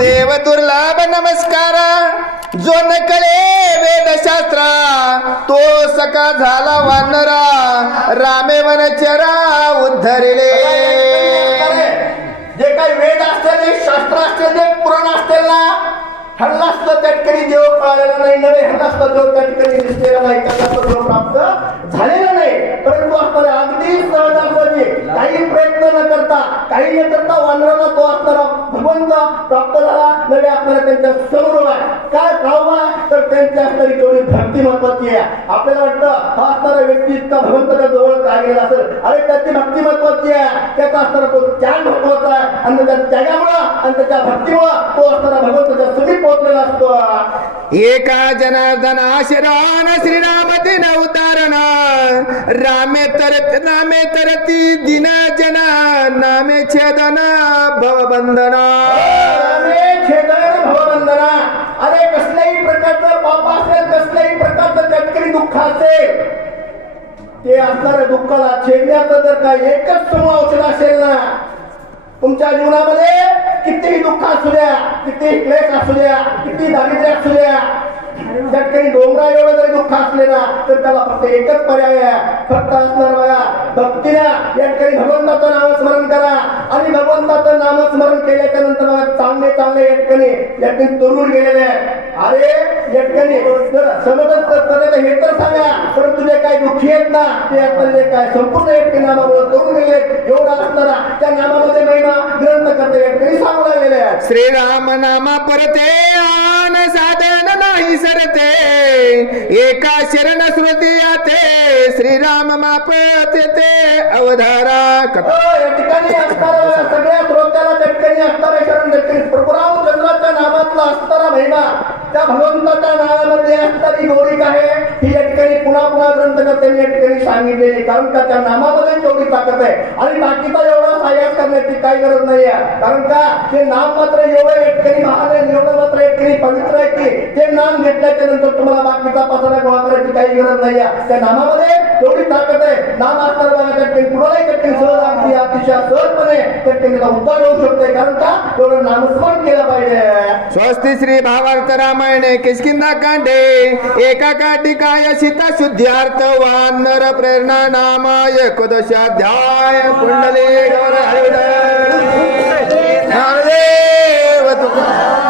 देव दुर्लभ नमस्कारा, जो नकळे वेदशास्त्रा तो सका झाला वानरा, रामे वनचरा उद्धरिले. जे काही वेद असतील, शास्त्र असतील, जे पुराण असतील ना, हल्लास्त तटकरी देव कळालेला नाही, नवे हल्लास्त देव तटकरी दिसलेला नाही, त्याचा देव प्राप्त झालेला नाही. परंतु असणारे अगदी सहजासहजी काही प्रयत्न न करता, काही न करता वानराला तो असणारा भगवंत प्राप्त झाला. नवे आपल्याला त्यांच्या समोर आहे. काय भाव आहे तर त्यांची असणारी तेवढी भक्ती महत्वाची आहे. आपल्याला वाटतं हा असणारा व्यक्ती इतका भगवंताच्या जवळ काय गेला असेल, अरे त्याची भक्ती महत्वाची आहे, त्याचा असणारा तो त्याग महत्वाचा आहे, आणि त्या त्यागामुळं आणि त्याच्या भक्तीमुळं तो असणारा भगवंताच्या समीप पोहोचलेला असतो. एका जनार्दन आशिरान श्रीराम दिन उतारण, रामे तरती दिन जना, नामे छेदन भवबंधना. रामे छेदन भवबंधना. अरे कसल्याही प्रकारचं पाप असेल, कसल्याही प्रकारचं तटकरी दुःख असेल, ते असणाऱ्या दुःखाला छेदण्याचं जर का एकच समूह औषध असेल ना, तुमच्या जीवनामध्ये कितीही दुःख असू द्या, कितीही क्लेश असू द्या, किती दारिद्र्य असू द्या, त्यात काही डोंगरा एवढं जरी दुःख असले ना, तर त्याला फक्त एकच पर्याय आहे, फक्त असणार बघा भक्तीने या ठिकाणी भगवंताचं नामस्मरण करा. आणि भगवंताचं नामस्मरण केल्याच्या नंतर बघा चांगले चांगले या ठिकाणी तरुण गेलेले आहेत. अरे या ठिकाणी जर समजत तर हे तर सांगा, परंतु जे काही दुःखी आहेत ना, ते आपले काय संपूर्ण एक नामामुळे तरुण गेले, एवढा असताना त्या नामामध्ये महिमा ग्रंथ करते या ठिकाणी सांगू लागलेले आहेत. श्रीराम नामा परते आन साधन नाही सरते, एका शरण स्मृती आते, श्रीराम मापते ते अवधारा. या ठिकाणी असणारा सगळ्या श्रोत्याला त्या ठिकाणी असणारा शरण ठिकाणी प्रभू रामचंद्राच्या नामातला असणारा महिमा, त्या भगवंताच्या नामामध्ये असणारी गौरिक आहे, ही या ठिकाणी पुन्हा पुन्हा ग्रंथकर्त्यांनी या ठिकाणी सांगितलेली. कारण का त्या नामामध्ये तेवढी ताकद आहे, आणि बाकीचा एवढा सहाय्य करण्याची काही गरज नाही आहे. कारण का ते नाम मात्र एवढं एक ठिकाणी महान आहे, एवढं मात्र एक ठिकाणी पवित्र आहे की ते नाम घेतल्याच्या नंतर तुम्हाला बाकीचा पासरा गोळा करायची काही गरज नाही आहे. त्या नामामध्ये तेवढी ताकद आहे. नाम असताना बघा त्या ठिकाणी कुणालाही त्या ठिकाणी सहज अगदी अतिशय सहजपणे त्या ठिकाणी उद्धार होऊ शकते. कारण का तेवढं नामस्मरण केलं पाहिजे. स्वस्ति श्री भावार्थ रामायणे किष्किंधा कांडे, एका काटिकाय सीता शुद्ध्यार्थ वानर प्रेरणा नाम एकोदशाध्याय. कुंडली गौर हरिदेव तुकाराम.